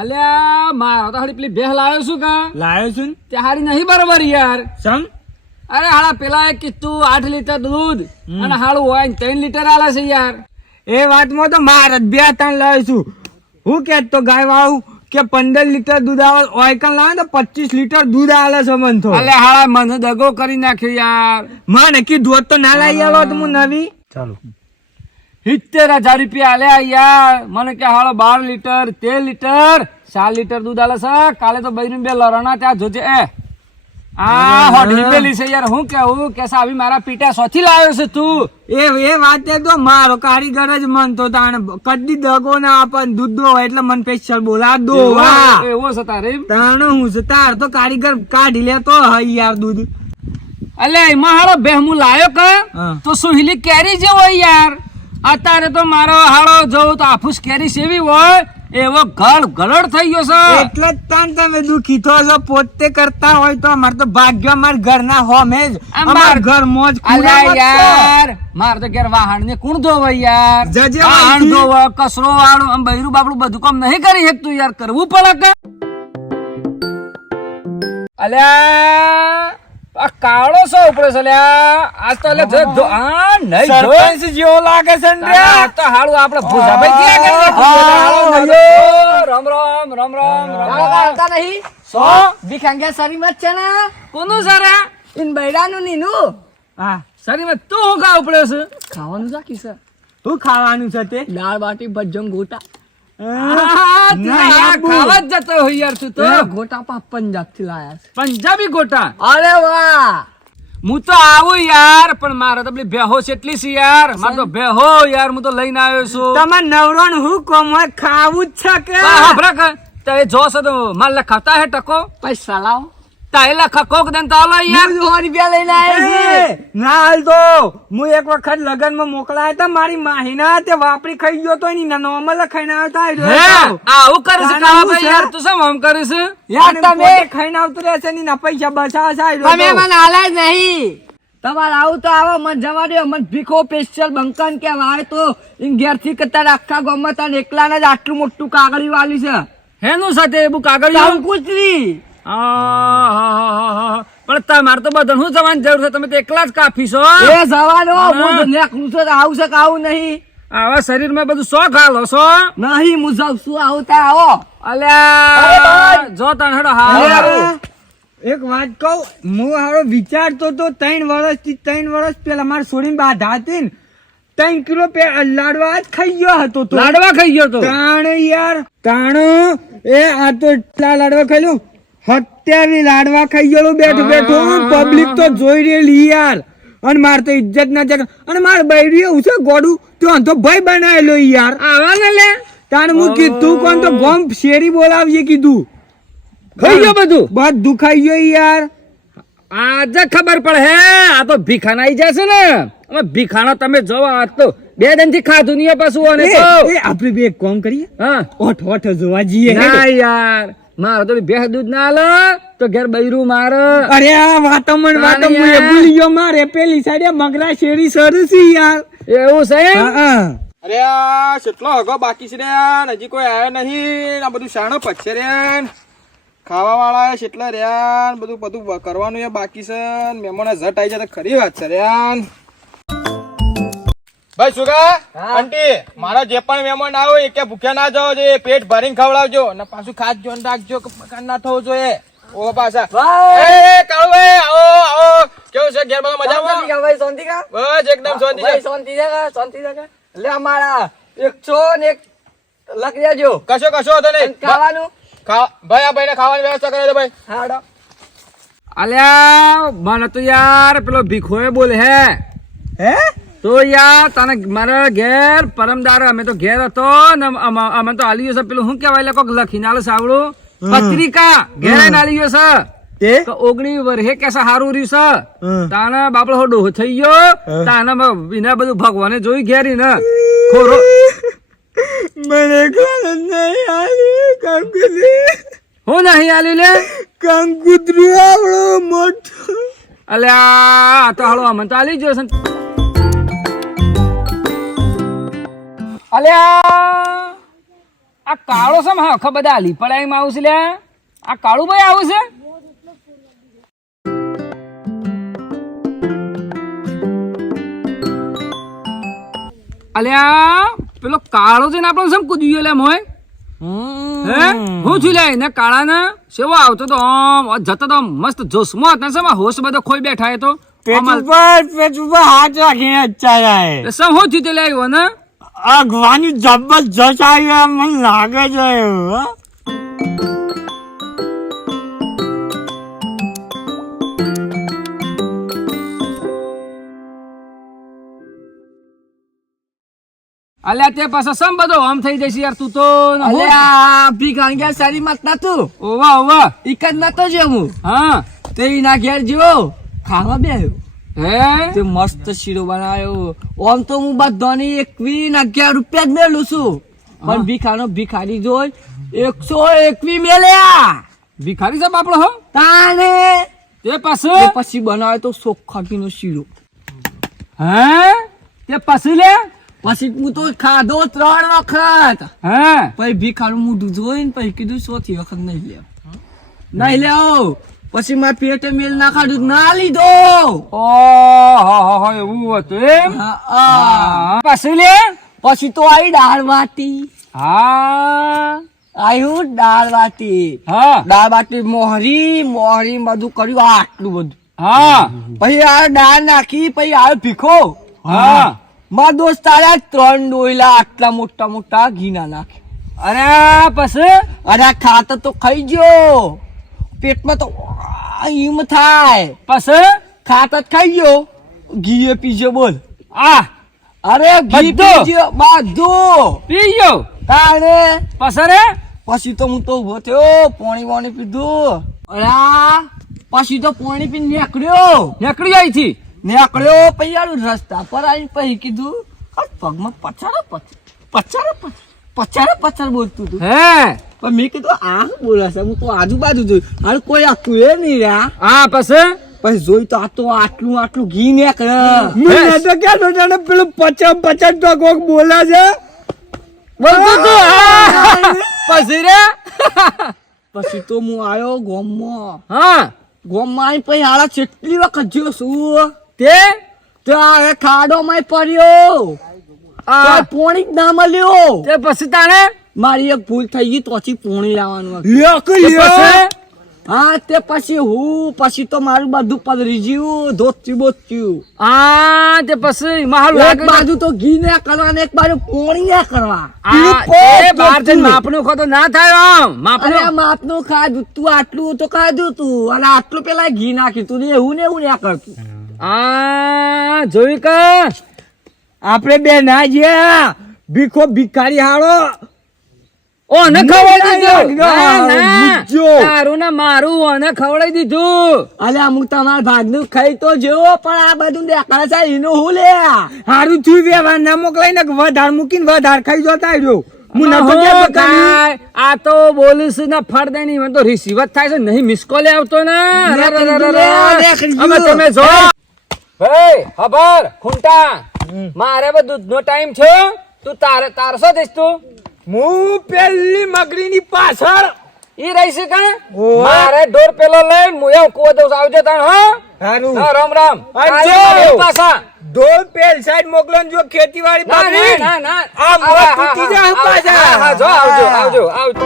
અલ્યા મારો તો હાડી પેલી બેહ લાવ્યો છું કા લાયો છું ને? તે હાડી નહીં બરોબર યાર. સમ અરે હાડા પેલા એ કીધું 8 લીટર દૂધ અને હાડું હોય ને 3 લીટર આલે છે યાર. એ વાતમાં તો મારે જ 2-3 લાવ્યો છું. હું કહેતો ગાય વાળું કે 15 લીટર દૂધ આવે ઓયકન લાવે તો 25 લીટર દૂધ આલે છે મન તો. અલ્યા હાડા મને દગો કરી નાખ્યો યાર. મને કીધું હોત તો ના લાવી આલો તો હું નવી. ચાલો 70,000 રૂપિયા આલ્યા યાર. મને કે હાડો 12 લીટર 13 લીટર 4 લીટર દૂધ આલે છે. કાલે તો બૈરું બે લરણા ત્યાં જોજે એ આ હોડી પેલી છે યાર. હું કેવું કે આવી મારા પીટા સોથી લાવ્યો છે તું. એ વાત તો મારો કારીગર જ મન તો તાણ કદી દગો ના આપન દૂધ દો એટલે મન સ્પેશિયલ બોલા દો વાહ એવો છે તારે. તાણ હું છે તાર તો કારીગર કાઢી લે તો હઈ યાર દૂધ. અલ્યા એમાં હાડો બેહમું લાયો કે હા. તો સુહીલી કેરી જેવો હોય યાર. અત્યારે તો મારો હાડો જોઉં તો આફૂસ કેરી સેવી હોય એવો ગળડ થઈ ગયો છે. એટલે જ તાન તમે દુખી થો છો પોતે કરતા હોય તો અમાર તો ભાગ્ય અમાર ઘરના હોમે જ અમાર ઘર મોજ અલ્યા યાર માર તો ઘેર વાહણ ને કોણ ધોવે યાર. જજે વાહણ વાંચી. ધોવે કચરો વાળો આમ બૈરું બાપડું બધું કામ નહીં કરી શકતું યાર. કરવું પડે કે અલ્યા આ કાળો સો ઉપડે છે લ્યા. આજ તો એટલે હા નહીં જો સરપંચ જેવો લાગે છે ને રે. આ તો હાડું આપણે ભૂસાભાઈ ક્યાં કરીએ? રામ રામ રામ રામ રામ નહીં સો ભીખાંગ્યા શરીર માં છે ને કોનું સારા ઇન બૈરાનું નીનું હા શરીરમાં તું હું કા ઉપડે છે? ખાવાનું રાખી છે શું ખાવાનું છે તે દાળ બાટી ભજ્જમ ગોટા આ તું ના, આ આબુ. ખાવા જ જતો હોય યાર તું તો. ગોટા પંજાબ થી લાયા છે પંજાબી ગોટા. અરે વાહ હું તો આવું યાર પણ મારે તો પેલી બેહો છે એટલી છે યાર. મારે તો બેહો યાર હું તો લઈને આવ્યો છું. તમાર નવરો ને હું કોમ હોય ખાવું જ છે કે આ હભરા કે તે જો છે તો માર લખાતા હે ટકો પૈસા લાવો તાઈ લખા કોક દન તો આલો યાર. 100 રૂપિયા લઈને આવ્યા છે એ, ના હાલ તો હું એક વખત લગન માં મોકલાયા હતા મારી માહીના તે વાપરી ખાઈ ગયો તો એની નોર્મલ ખાઈને આવ્યો હે આવું કરે છે તાને કાળા હું ભાઈ છે? યાર તું શું આમ કરે છે? યાર તમે ખાઈને આવતો રહેશે ની ના પૈસા બચાવ તમે મને હાલાય નહીં તમારે આવું તો આવો મન જવા દો મન ભીખો સ્પેશિયલ બંકન કેમ આવે તો ઇન ઘેર થી કરતા આખા ગામમાં તને એકલાને જ આટલું મોટું કાગળી વાલી છે હેનું સાથે એવું કાગળિયું? કંકુતરી પણ તમારે તો બધા શું જવાની જરૂર છે? તમે તો એકલા જ કાફી છો. એ જવાનો હું નેકનું છે આવું છે કે આવું નહીં આવા શરીરમાં બધું શોખ હાલો છો. નહીં હું જાઉં છું આવું ત્યાં આવો અલ્યા જો તને હેડો હાલ. એક વાત કહું હું હારો વિચારતો તો 3 વર્ષ પેલા મારે છોડીને બાધા હતી ને 3 કિલો લાડવા જ ખાઈ ગયો હતો તો લાડવા ખાઈ ગયો તો તાણ યાર તાણ એ આ તો એટલા લાડવા ખાઈ લું 27 લાડવા ખાઈ ગયો બેઠો બેઠો પબ્લિક તો જોઈ રહેલી યાર અને માર તો ઇજ્જત ના જગ અને માર બૈરી એવું છે ગોડું તો તો ભાઈ બનાવેલો યાર આવા ને લે તાણ હું કીધું કોણ તો ગોમ શેરી બોલાવીએ કીધું ખાઈ ગયો બધું. બધું ખાઈ ગયો યાર આજે ખબર પડે હે આ તો ભીખાના આઈ જશે ને. અમે ભીખાના તમે જોવો આ તો 2 દિન થી ખાધું નહીં પાછું અને તો એ આપણે બે એક કામ કરીએ હા ઓઠ જોવા જઈએ ના યાર મારે તો બે દૂધ ના આલે તો ઘેર બૈરું મારે. અરે આ વાતમણ વાતમણ એ ભૂલી ગયો મારે પેલી સાઈડે મગરા શેરી સરસી યાર એવું છે એમ? હા અરે આ કેટલો હગો બાકી છે રે હજી કોઈ આવ્યો નહીં આ બધું શાણો પછે રે ખાવા વાળા કેટલા રહ્યા બધું બધું કરવાનું એ બાકી છે મહેમાન ઝટ આવી જાય તો ખરી વાત છે રે ભાઈ સુગા આંટી મારા જે પણ મહેમાન આવે એ કે ભૂખ્યા ના જાવ જોઈએ પેટ ભરીને ખવડાવજો અને પાછું ખાસ જોન રાખજો કે પકાન ના થવું જોઈએ ઓ પાછા એ કાળુભાઈ આવો આવો કેવું છે ઘેર બધા મજામાં ભાઈ શાંતિ કા બસ એકદમ શાંતિ છે શાંતિ છે લે અમારા 101 લખી દેજો કશો હતો નહીં ખાવાનું ભાઈ આ ભાઈને ખાવાની વ્યવસ્થા કરે દો ભાઈ હાડો અલ્યા મને તો યાર પેલો ભીખોએ બોલે હે તો યાર તને મારા ઘેર પરમદાર અમે તો ઘેર હતો ને અમે તો આલી ગયો છે પેલું શું કેવાય કોક લખીને આલે સાવડું પત્રિકા ઘેરે આલી ગયો છે તે તો 19 વર્ષે કેસા હારું રહ્યું છે તાને બાપડો હો ડોહો થઈ ગયો તાને વિના બધું ભગવાને જોઈ ઘેરી ને ખોરો મને ખાન નહીં આલી કંકુતરી હું નહીં આલી લે કંકુતરી આવડો મોટો અલ્યા તો હાલો અમને તો આલી ગયો છે અલ્યા આ કાળો છે હા આખા બધા હાલી પડાઈમાં આવું છે લે આ કાળું ભાઈ આવું છે અલ્યા પેલો કાળો છે ને આપણો સમ કૂદ્યો લે મોય હે હું છું લે ને કાળા ને સેવો આવતો તો આમ જતો તો મસ્ત જોશમાં હતા સમ હોશ બધો ખોઈ બેઠા એ તો પેટ ઉપર હાથ રાખીને ચાલ્યા સમ હું થયું તે લે આવ્યો ને અગવાની જબરજસ્ત આવી મને લાગે છે હો. અલ્યા તે પાછો સમ બધો આમ થઈ જશે યાર તું તો ને હું? અલ્યા ભીખાણ ઘેર સારી મત નતું ઓવા ઓવા એક જ નતો જે હું હા તે એના ઘેર જો ખાવા બે હે તે મસ્ત શીરો બનાવ્યો આમ તો હું બધાની 21 રૂપિયા જ મેલું છું પણ ભીખાનો ભિખારી જોઈ 121 મેલ્યા ભિખારી સાહેબ આપણો હો તાને તે પાસે તે પછી બનાવ્યો તો સોખાટીનો શીરો હે તે પછી લે પછી હું તો ખાધો 3 વખત હે પછી ભીખાનું મોઢું જોઈને પછી કીધું 4થી વખત નહીં લેવો પછી મારા પેટે મેલ ના ખાધું ના લીધો ઓહો એવું હતું એમ હા. પછી લે પછી તો આવી દાળ બાટી હા આવ્યું દાળ બાટી હા દાળ બાટી મોહરી બધું કર્યું આટલું બધું હા પછી આ દાળ નાખી પછી આવ્યો ભીખો હા મારા દોસ્ત આવ્યા 3 ડોયલા આટલા મોટા મોટા ઘીના નાખે અરે પછી અરે આ ખાતર તો ખાઈ ગયો પેટમાં તો એમ થાય પછી ખાતર ખાઈ ગયો ઘી પીજો બોલ આ અરે ઘી બધું? પીજો બધું પી ગયો તારે પછી રે પછી તો હું તો ઉભો થયો પાણી પીધું અરે પછી તો પાણી પીને નીકળ્યો નીકળી જાય થી પછી આલું રસ્તા પર આવીને પછી કીધું આ પગમાં પચાર બોલતું હતું હે પણ મેં કીધું આ શું બોલે છે હું તો આજુબાજુ જોયું હાલ કોઈ આખું એ નહીં રહ્યા આ પછી પછી જોઈ તો આ તો આટલું ઘી નીકળે મને તો ક્યાં તો પેલું 50 તો કોક બોલે છે બોલતો તું પછી રે પછી તો હું આવ્યો ગોમમાં હા આવીને પછી હાડા કેટલી વખત જ્યો છું તે ત્યારે ખાડો માં પડ્યો આ પોણી જ ના મળ્યો તે પછી તાણે મારી એક ભૂલ થઈ ગઈ તોથી પોણી લાવવાનું હતું. લ્યો કે તે લ્યો પછી હા તે પછી તો મારું બધું પધરી ગયું ધોચ્યું આ તે પછી મહાલ એક બાજુ તો ઘી ના કરવા ને એક બાજુ પોણી ના કરવા માપનું ખોટું ના થાય આમ અરે માપનું માપનું ખાધું તું આટલું તો ખાધું તું અને આટલું પેલા ઘી નાખ્યું તું ને એવું ના કરતું આ જોઈ કે આપણે બે ના જ્યા ભીખો ભિખારી હાળો ઓ ને ખવડાવી દીધું ના, ના, ના. મૂકજો. તારું ને મારું ઓને ખવડાવી દીધું અલે અમુક તમારા ભાગનું ખાઈ તો જેવો પણ આ બધું દેખાડે છે એનું હું લે હારું થયું વ્યવહાર ના મોકલાય ને વધાર મૂકીને વધાર ખાઈ જતા રહ્યો હું નતો હું ક્યાં બકાલી. કાંઈ, આ તો બોલીશ ને ફળ દે નહીં મને તો રિસીવ જ થાય છે નહીં મિસ કોલ આવતો ને અમે તમે જો ભાઈ ખબર ખૂંટા મારે હવે દૂધનો ટાઈમ છે તું તારે શું થઈશ તું હું પેલી મગરીની પાછળ ઈ રહી છે કાં? ઓવે. મારે ઢોર પેલો લઈને હું એવું કૂવો દઉં છું. આવજો તાણ હા હારું હા, રામ રામ આવજો. કાલે મળીએ પાછા ઢોલ પેલ સાઈડ મોકલો ને જો ખેતીવાડી ના પકડી ના ના આ મોં હા, તૂટી હા, જાય હા, પાછા. હા, હા, જો આવજો આવજો આવજો